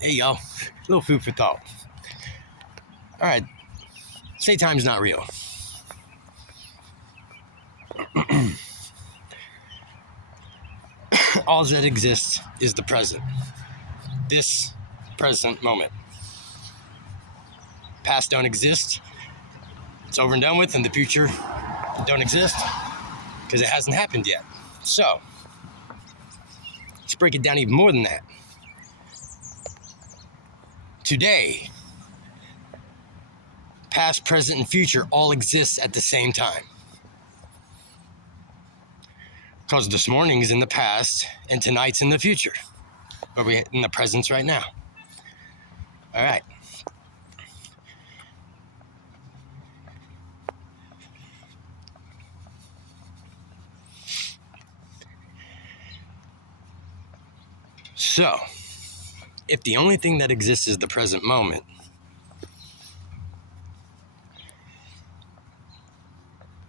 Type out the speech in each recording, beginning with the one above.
Hey, y'all. A little food for thought. All right. Say time's not real. All that exists is the present. This present moment. Past don't exist. It's over and done with, and the future don't exist because it hasn't happened yet. So, let's break it down even more than that. Today, past, present, and future all exist at the same time. Because this morning's in the past and tonight's in the future. But we're in the presence right now. All right. So, if the only thing that exists is the present moment,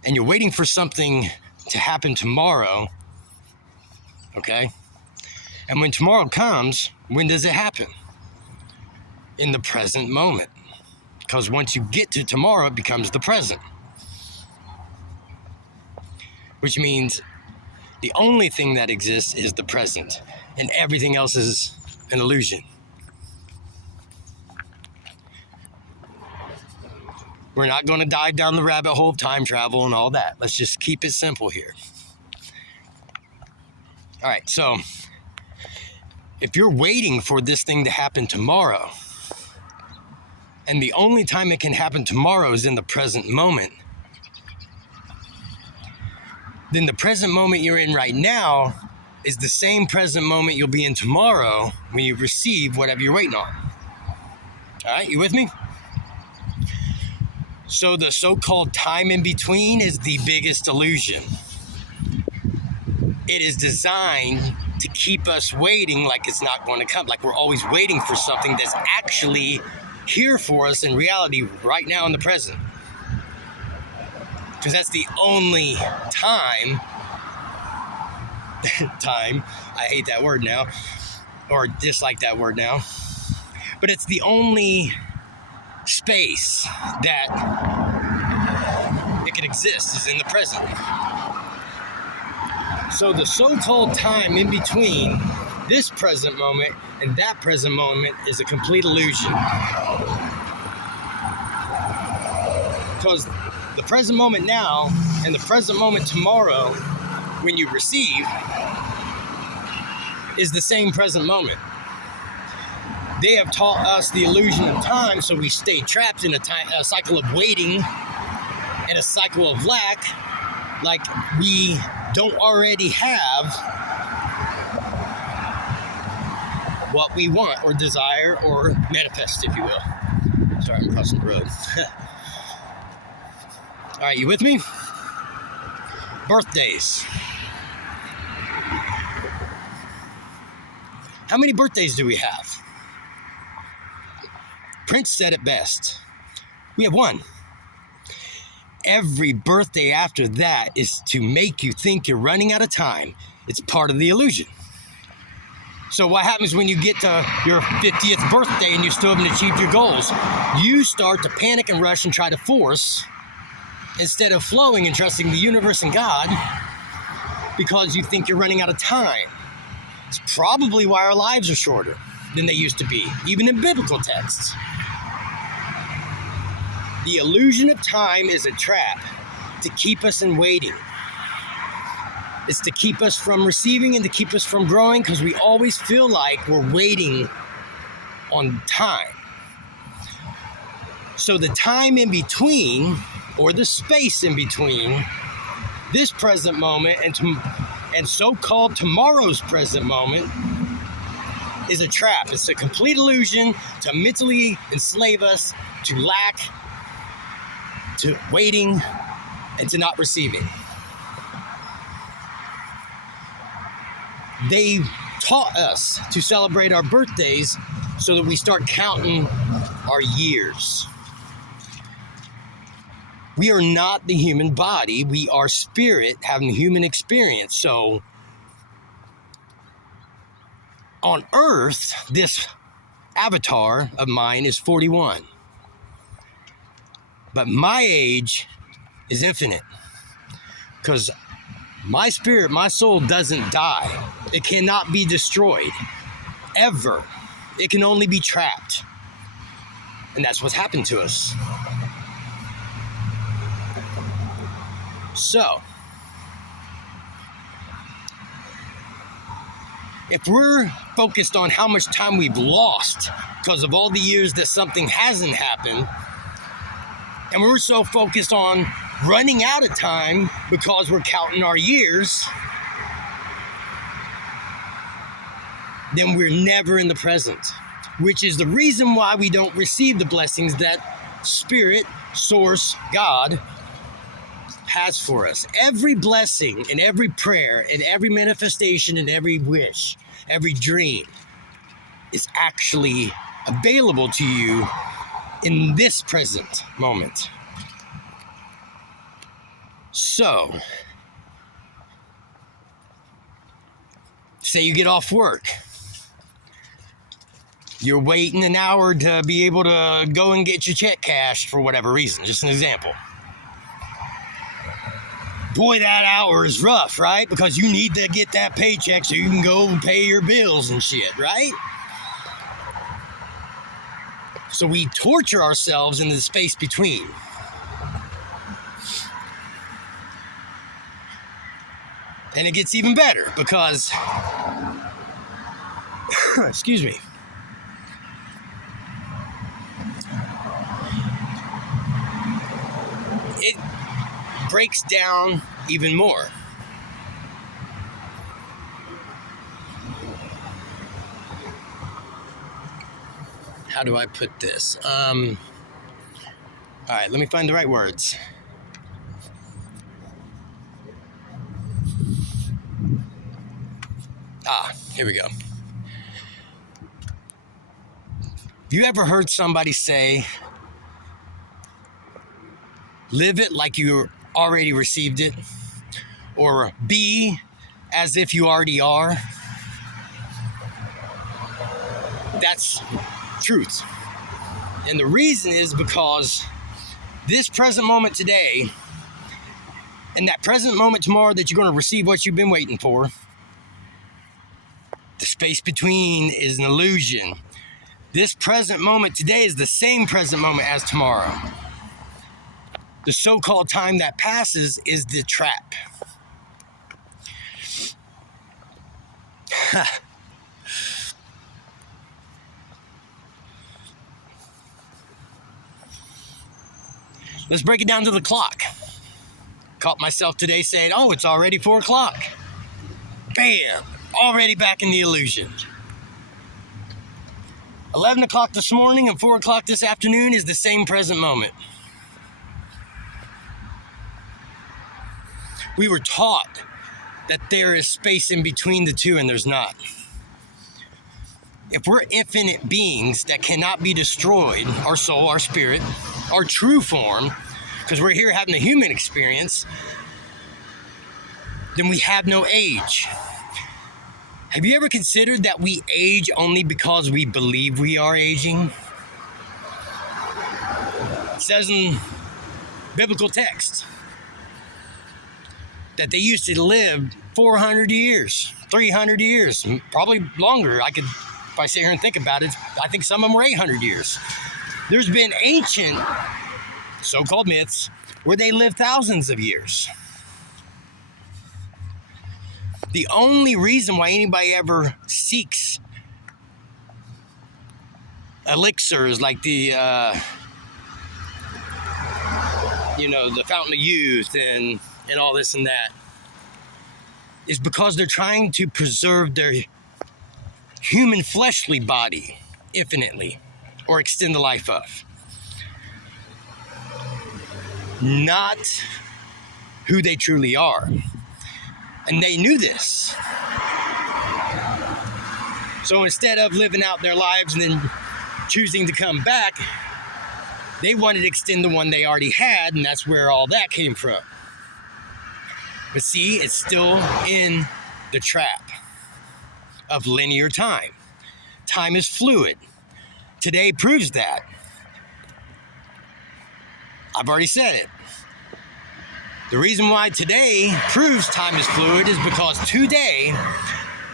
and you're waiting for something to happen tomorrow, okay? And when tomorrow comes, when does it happen? In the present moment. Because once you get to tomorrow, it becomes the present. Which means the only thing that exists is the present, and everything else is an illusion. We're not going to dive down the rabbit hole of time travel and all that. Let's just keep it simple here. All right, so if you're waiting for this thing to happen tomorrow, and the only time it can happen tomorrow is in the present moment, then the present moment you're in right now is the same present moment you'll be in tomorrow when you receive whatever you're waiting on. All right, you with me? So the so-called time in between is the biggest illusion. It is designed to keep us waiting like it's not going to come, like we're always waiting for something that's actually here for us in reality right now in the present. Because that's the only time, I hate that word now, or dislike that word now, but it's the only space that it can exist is in the present. So the so-called time in between this present moment and that present moment is a complete illusion. Because the present moment now and the present moment tomorrow when you receive is the same present moment. They have taught us the illusion of time, so we stay trapped in a cycle of waiting and a cycle of lack, like we don't already have what we want or desire or manifest, if you will. Sorry, I'm crossing the road. All right, you with me? Birthdays. How many birthdays do we have? Prince said it best. We have one. Every birthday after that is to make you think you're running out of time. It's part of the illusion. So what happens when you get to your 50th birthday and you still haven't achieved your goals? You start to panic and rush and try to force instead of flowing and trusting the universe and God because you think you're running out of time. It's probably why our lives are shorter than they used to be, even in biblical texts. The illusion of time is a trap to keep us in waiting. It's to keep us from receiving and to keep us from growing because we always feel like we're waiting on time. So the time in between, or the space in between this present moment and so-called tomorrow's present moment is a trap. It's a complete illusion to mentally enslave us to lack, to waiting, and to not receiving. They taught us to celebrate our birthdays so that we start counting our years. We are not the human body. We are spirit having a human experience. So on earth, this avatar of mine is 41. But my age is infinite. Because my spirit, my soul doesn't die. It cannot be destroyed. Ever. It can only be trapped. And that's what's happened to us. So, if we're focused on how much time we've lost because of all the years that something hasn't happened, and we're so focused on running out of time because we're counting our years, then we're never in the present, which is the reason why we don't receive the blessings that Spirit, Source, God has for us. Every blessing and every prayer and every manifestation and every wish, every dream is actually available to you in this present moment. So, say you get off work. You're waiting an hour to be able to go and get your check cashed for whatever reason. Just an example. Boy, that hour is rough, right? Because you need to get that paycheck so you can go pay your bills and shit, right? So we torture ourselves in the space between. And it gets even better because, excuse me, it breaks down even more. How do I put this? All right, let me find the right words. Here we go. You ever heard somebody say, live it like you already received it, or be as if you already are? That's truth. And the reason is because this present moment today and that present moment tomorrow that you're going to receive what you've been waiting for, the space between is an illusion. This present moment today is the same present moment as tomorrow. The so-called time that passes is the trap. Let's break it down to the clock. Caught myself today saying, oh, it's already 4 o'clock. Bam! Already back in the illusion. 11 o'clock this morning and 4 o'clock this afternoon is the same present moment. We were taught that there is space in between the two, and there's not. If we're infinite beings that cannot be destroyed, our soul, our spirit, our true form, because we're here having a human experience, then we have no age. Have you ever considered that we age only because we believe we are aging? It says in biblical text that they used to live 400 years, 300 years, probably longer. If I sit here and think about it, I think some of them were 800 years. There's been ancient so-called myths where they lived thousands of years. The only reason why anybody ever seeks elixirs like the Fountain of Youth and all this and that is because they're trying to preserve their human fleshly body infinitely, or extend the life of. Not who they truly are. And they knew this. So instead of living out their lives and then choosing to come back, they wanted to extend the one they already had, and that's where all that came from. But see, it's still in the trap of linear time. Time is fluid. Today proves that. I've already said it. The reason why today proves time is fluid is because today,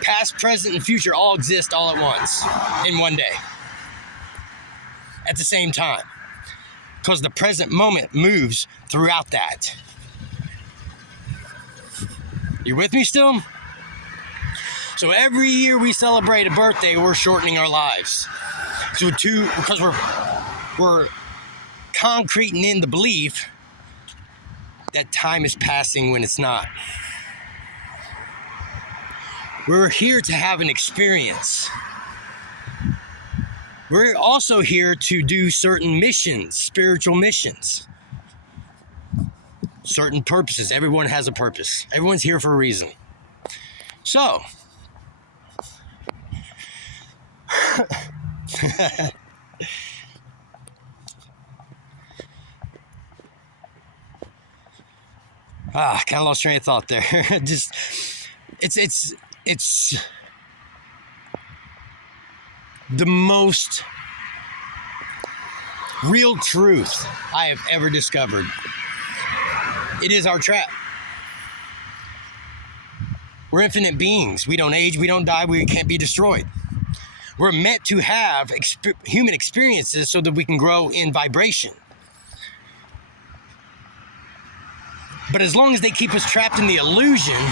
past, present, and future all exist all at once in one day. At the same time. Because the present moment moves throughout that. You with me still? So every year we celebrate a birthday, we're shortening our lives. Because we're concreting in the belief that time is passing when it's not. We're here to have an experience. We're also here to do certain missions, spiritual missions. Certain purposes. Everyone has a purpose. Everyone's here for a reason. So, kind of lost train of thought there. Just, it's the most real truth I have ever discovered. It is our trap. We're infinite beings. We don't age, we don't die, we can't be destroyed. We're meant to have human experiences so that we can grow in vibration. But as long as they keep us trapped in the illusion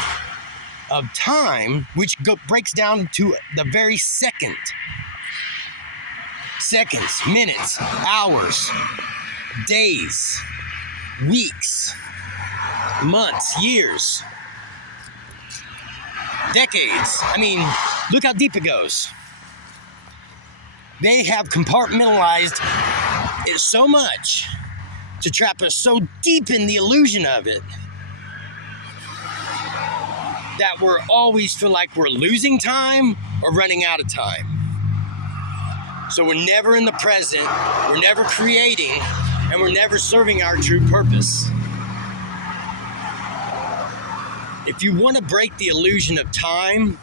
of time, which breaks down to the very second. Seconds, minutes, hours, days, weeks, months, years, decades. I mean, look how deep it goes. They have compartmentalized it so much to trap us so deep in the illusion of it that we're always feel like we're losing time or running out of time. So we're never in the present, we're never creating, and we're never serving our true purpose. If you want to break the illusion of time,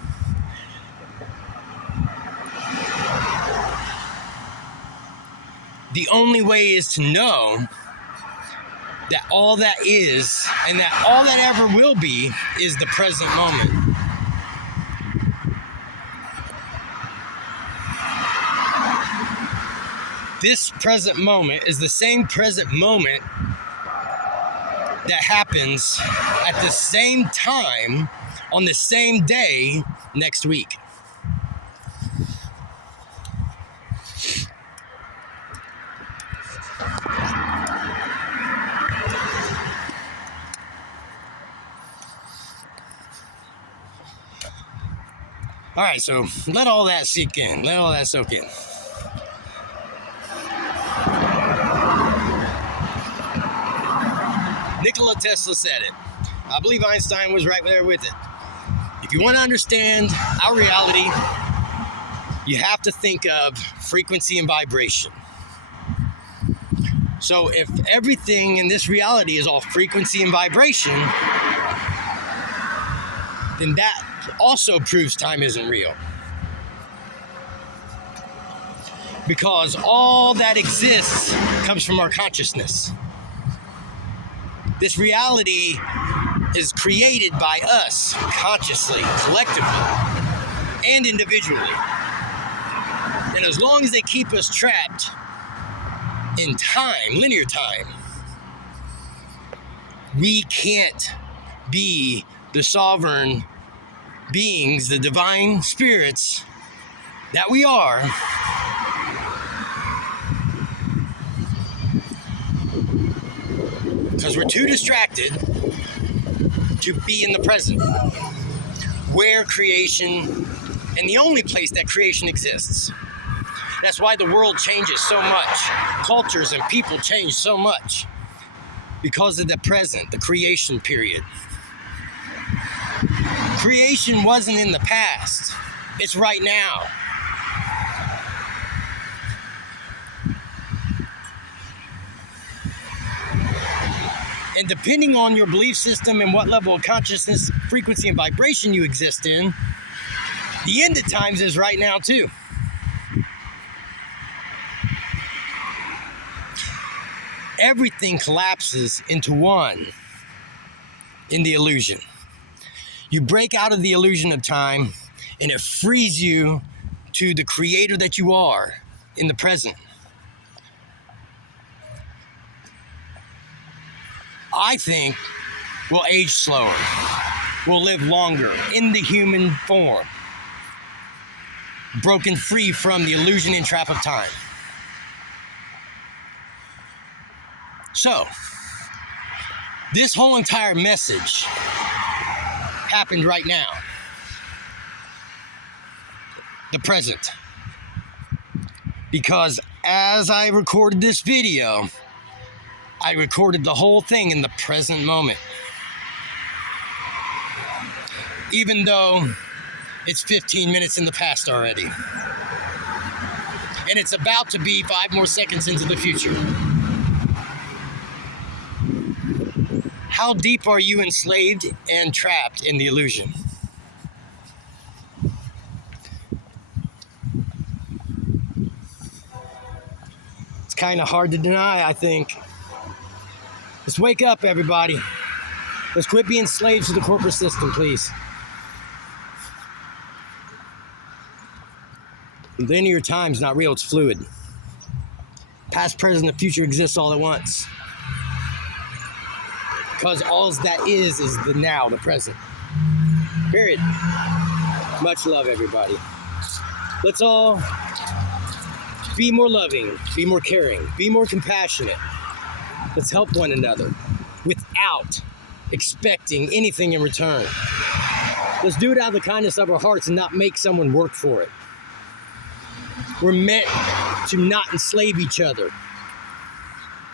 the only way is to know that all that is, and that all that ever will be, is the present moment. This present moment is the same present moment that happens at the same time on the same day next week. All right, so let all that sink in. Let all that soak in. Nikola Tesla said it. I believe Einstein was right there with it. If you want to understand our reality, you have to think of frequency and vibration. So if everything in this reality is all frequency and vibration, then that also proves time isn't real. Because all that exists comes from our consciousness. This reality is created by us, consciously, collectively, and individually. And as long as they keep us trapped in time, linear time, we can't be the sovereign beings, the divine spirits that we are, because we're too distracted to be in the present, where creation, and the only place that creation exists. That's why the world changes so much. Cultures and people change so much because of the present, the creation period. Creation wasn't in the past. It's right now. And depending on your belief system and what level of consciousness, frequency, and vibration you exist in, the end of times is right now too. everything collapses into one in the illusion. You break out of the illusion of time, and it frees you to the creator that you are in the present. I think we'll age slower. We'll live longer in the human form, broken free from the illusion and trap of time. So, this whole entire message happened right now. The present. Because as I recorded this video, I recorded the whole thing in the present moment. Even though it's 15 minutes in the past already. And it's about to be 5 more seconds into the future. How deep are you enslaved and trapped in the illusion? It's kind of hard to deny, I think. Let's wake up, everybody. Let's quit being slaves to the corporate system, please. Linear time's not real, it's fluid. Past, present, and future exists all at once. Because all that is the now, the present. Period. Much love, everybody. Let's all be more loving, be more caring, be more compassionate. Let's help one another without expecting anything in return. Let's do it out of the kindness of our hearts and not make someone work for it. We're meant to not enslave each other.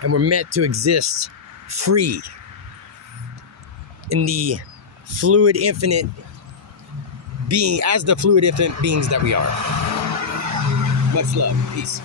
And we're meant to exist free in the fluid, infinite being, as the fluid, infinite beings that we are. Much love. Peace.